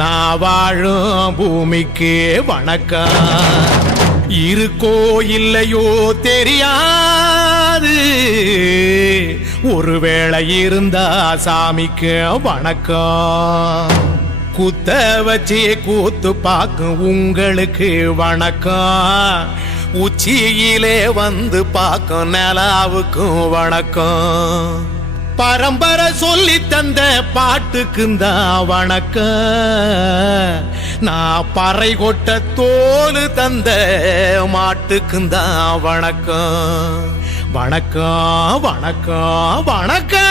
நான் வாழும் பூமிக்கு வணக்கம். இருக்கோ இல்லையோ தெரியாது, ஒருவேளை இருந்தா சாமிக்கு வணக்கம். குத்த வச்சு கூத்து பார்க்கும் உங்களுக்கு வணக்கம். உச்சியிலே வந்து பார்க்கும் நிலாவுக்கும் வணக்கம். பரம்பரை சொல்லி தந்த பாட்டுக்குந்தான் வணக்கம். நான் பறை கொட்ட தோல் தந்த மாட்டுக்குந்தான் வணக்கம். வணக்கம் வணக்கம் வணக்கம்.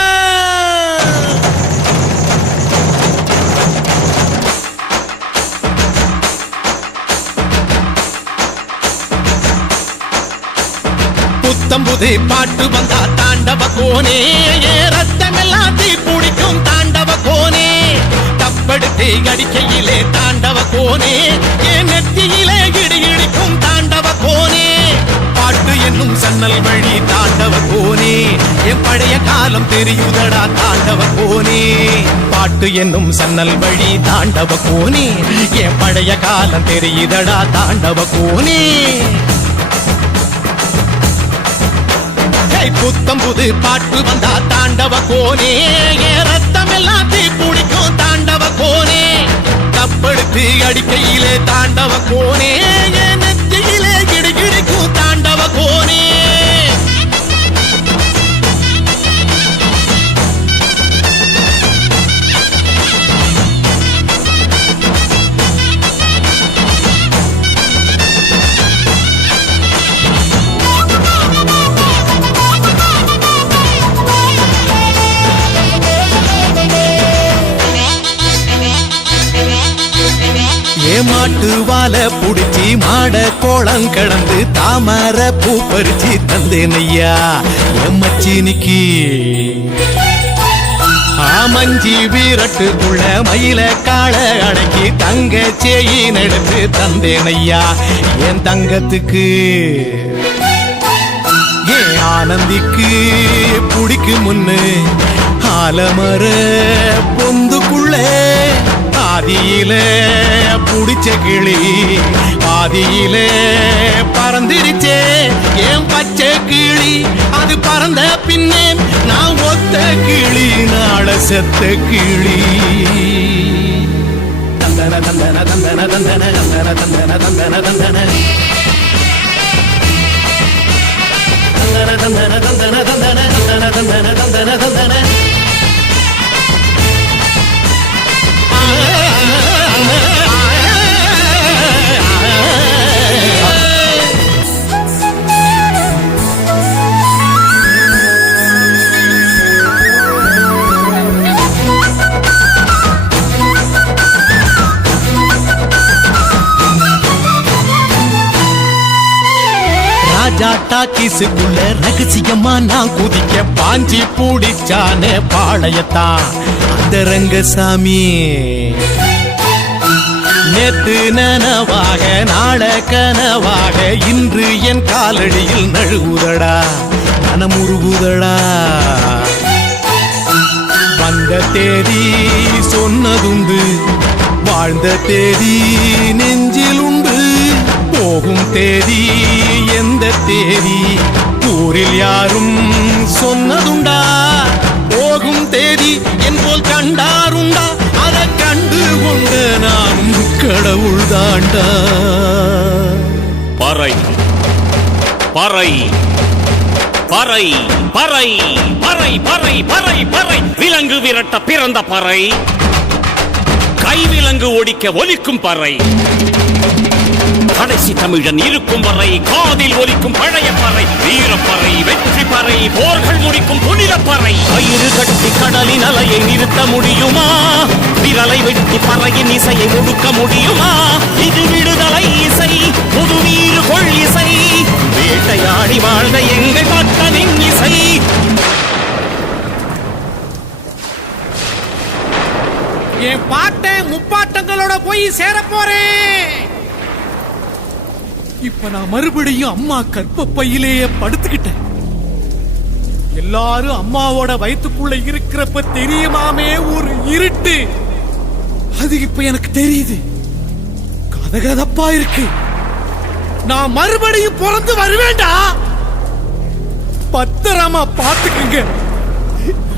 புத்தம்புது பாட்டு வந்தா தாண்டவ கோனே, ரத்தமெல்லாம் தீ பிடிக்கும் தாண்டவ கோனே. தப்படுத்து அடிக்கையிலே தாண்டவ கோனே, என் நெத்தியிலே இடி இடிக்கும் தாண்டவ கோனே. பாட்டு என்னும் சன்னல் வழி தாண்டவ கோனே, என் பழைய காலம் தெரியுதடா தாண்டவ கோனே. பாட்டு என்னும் சன்னல் வழி தாண்டவ கோனே, என் பழைய காலம் தெரியுதடா தாண்டவ கோனே. புத்தம்புது பாட்டு வந்தா தாண்டவ கோனே, ரத்தம் எல்லாம் தீ பிடிக்கும் தாண்டவ கோனே. தப்படுத்து அடிக்கையிலே தாண்டவ கோனே, நெத்தியிலே கிடுகிடுக்கும் தாண்டவ கோனே. மாட்டு வாழ புடிச்சி மாட கோளம் கடந்து தாமர பூ பறிச்சு தந்தேனையா எம்மச்சினிக்கு. ஆமஞ்சி வீரட்டுக்குள்ள மயில காள அடக்கி தங்க சேயின் எடுத்து தந்தேனையா என் தங்கத்துக்கு. ஏன் ஆனந்திக்கு புடிக்கு முன்னு ஆலமர பொந்துக்குள்ள பாதியில புடிச்ச கிளி பாதியில பறந்துருச்சே ஏன் பச்சை கிளி. அது பறந்த பின்னே நான் ஒத்த கிளி நாள செத்த கிளி. தந்தன தந்தன தந்தன தந்தன தந்தன தந்தன தந்தன தந்தன தந்தன தந்தன தந்தன தந்தன தந்தன தந்தன தந்தன. ராஜாட்டா கிசுக்குள்ள ரகசியமா நான் குதிக்க பாஞ்சி பூடிச்சானே பாளையத்தான் அந்த ரங்கசாமி. நேத்து நனவாக நாள கனவாக இன்று என் காலடியில் நழுவுதடா மனமுருகுதடா. வந்த தேதி சொன்னதுண்டு, வாழ்ந்த தேதி நெஞ்சில் உண்டு. போகும் தேதி எந்த தேதி ஊரில் யாரும் சொன்னதுண்டா. போகும் தேதி என் போல் கண்டாருண்டா, அதை கண்டு கொண்ட நான் கடவுள் தாண்டா. பறை பறை பறை பறை பறை பறை பறை பறை விலங்கு விரட்ட பிறந்த பறை, கைவிலங்கு ஒடிக்க ஒலிக்கும் பறை. கடைசி தமிழன் இருக்கும் வரை காதில் ஒலிக்கும் பழைய பறை, வீரப்பறை வெற்றி பறை, போர்கள் முடிக்கும் புனித பறை. கயிறு கட்டி கடலின் அலையை நிறுத்த முடியுமா? விரலை வெட்டி பறையின் இசையை ஒடுக்க முடியுமா? இது விடுதலை இசை, புது வீறு கொள் இசை, வேட்டையாடி வாழ்ந்த எங்கள் மக்களின் இசை. என் பாட்டை முப்பாட்டங்களோட போய் சேர போறேன். இப்ப நான் மறுபடியும் அம்மா கற்பப்பையிலேயே படுத்துக்கிட்டேன். எல்லாரும் அம்மாவோட வயிற்றுக்குள்ள இருக்கிறப்ப தெரியுமாமே ஒரு இருட்டு. அது இப்ப எனக்கு தெரியுது. கதகதப்பா இருக்கு. நான் மறுபடியும் பிறந்து வருவேண்டா. பத்திரமா பாத்துக்குங்க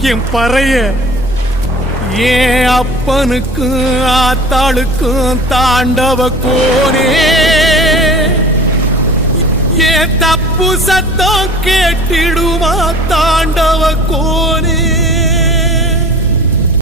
என் பறைய. ஏன் அப்பனுக்கும் ஆத்தாளுக்கும் தாண்டவ கோனே, ஏன் தப்பு சத்தம் கேட்டிடுமா தாண்டவ கோனே.